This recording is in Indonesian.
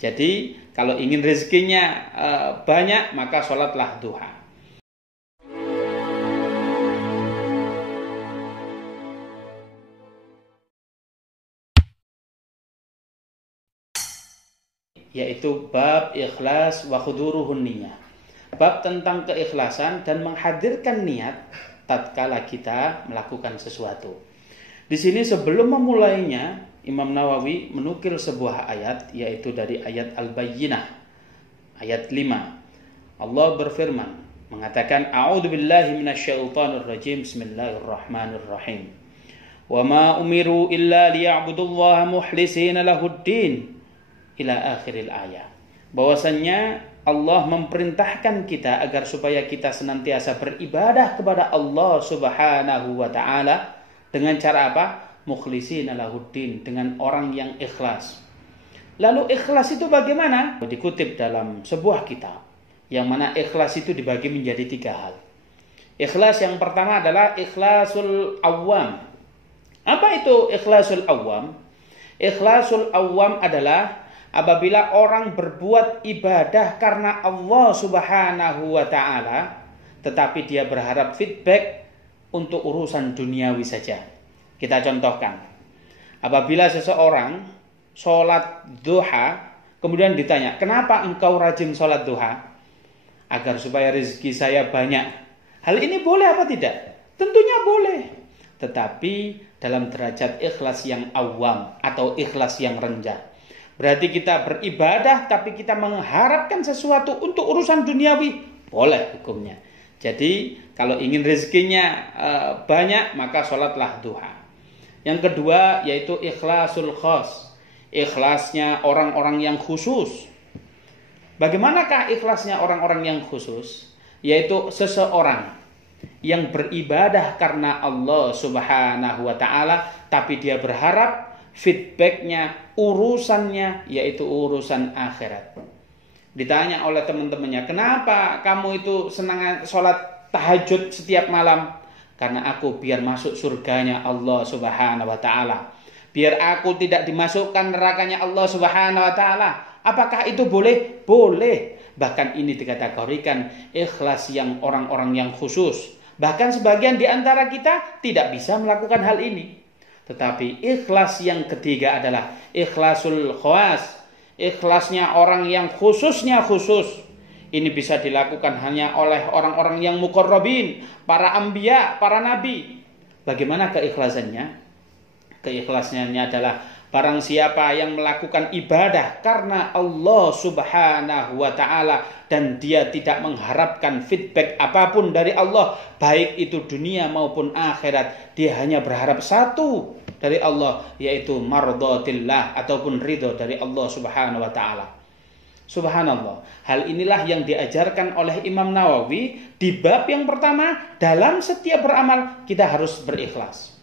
Jadi kalau ingin rezekinya banyak, maka sholatlah duha. Yaitu bab ikhlas wa khuduruhun niyah. Bab tentang keikhlasan dan menghadirkan niat tatkala kita melakukan sesuatu. Di sini sebelum memulainya, Imam Nawawi menukil sebuah ayat, yaitu dari ayat Al-Bayyinah ayat 5. Allah berfirman mengatakan, a'udzubillahi minasyaitonir rajim, bismillahirrahmanirrahim. Wa ma umiru illa liya'budullaha mukhlisina lahuddin ila akhiril ayat. Bahwasannya Allah memerintahkan kita agar supaya kita senantiasa beribadah kepada Allah Subhanahu wa taala dengan cara apa? Mukhlisina lahuddin, dengan orang yang ikhlas. Lalu ikhlas itu bagaimana? Dikutip dalam sebuah kitab yang mana ikhlas itu dibagi menjadi 3 hal. Ikhlas yang pertama adalah ikhlasul awam. Apa itu ikhlasul awam? Ikhlasul awam adalah apabila orang berbuat ibadah karena Allah Subhanahu wa taala, tetapi dia berharap feedback untuk urusan duniawi saja. Kita contohkan, apabila seseorang sholat duha, kemudian ditanya, kenapa engkau rajin sholat duha? Agar supaya rezeki saya banyak. Hal ini boleh apa tidak? Tentunya boleh. Tetapi dalam derajat ikhlas yang awam atau ikhlas yang rendah. Berarti kita beribadah tapi kita mengharapkan sesuatu untuk urusan duniawi, boleh hukumnya. Jadi kalau ingin rezekinya banyak, maka sholatlah duha. Yang kedua yaitu ikhlasul khas, ikhlasnya orang-orang yang khusus. Bagaimanakah ikhlasnya orang-orang yang khusus? Yaitu seseorang yang beribadah karena Allah Subhanahu wa taala, tapi dia berharap feedbacknya, urusannya yaitu urusan akhirat. Ditanya oleh teman-temannya, kenapa kamu itu senang sholat tahajud setiap malam? Karena aku biar masuk surganya Allah Subhanahu wa taala, biar aku tidak dimasukkan nerakanya Allah Subhanahu wa taala. Apakah itu boleh? Boleh. Bahkan ini dikategorikan ikhlas yang orang-orang yang khusus. Bahkan sebagian di antara kita tidak bisa melakukan hal ini. Tetapi ikhlas yang ketiga adalah ikhlasul khawas, ikhlasnya orang yang khususnya khusus. Ini bisa dilakukan hanya oleh orang-orang yang muqarrabin, para anbiya, para nabi. Bagaimana keikhlasannya? Keikhlasannya adalah barang siapa yang melakukan ibadah karena Allah Subhanahu wa taala dan dia tidak mengharapkan feedback apapun dari Allah, baik itu dunia maupun akhirat, dia hanya berharap satu dari Allah, yaitu mardhatillah ataupun ridho dari Allah Subhanahu wa taala. Subhanallah. Hal inilah yang diajarkan oleh Imam Nawawi di bab yang pertama. Dalam setiap beramal kita harus berikhlas.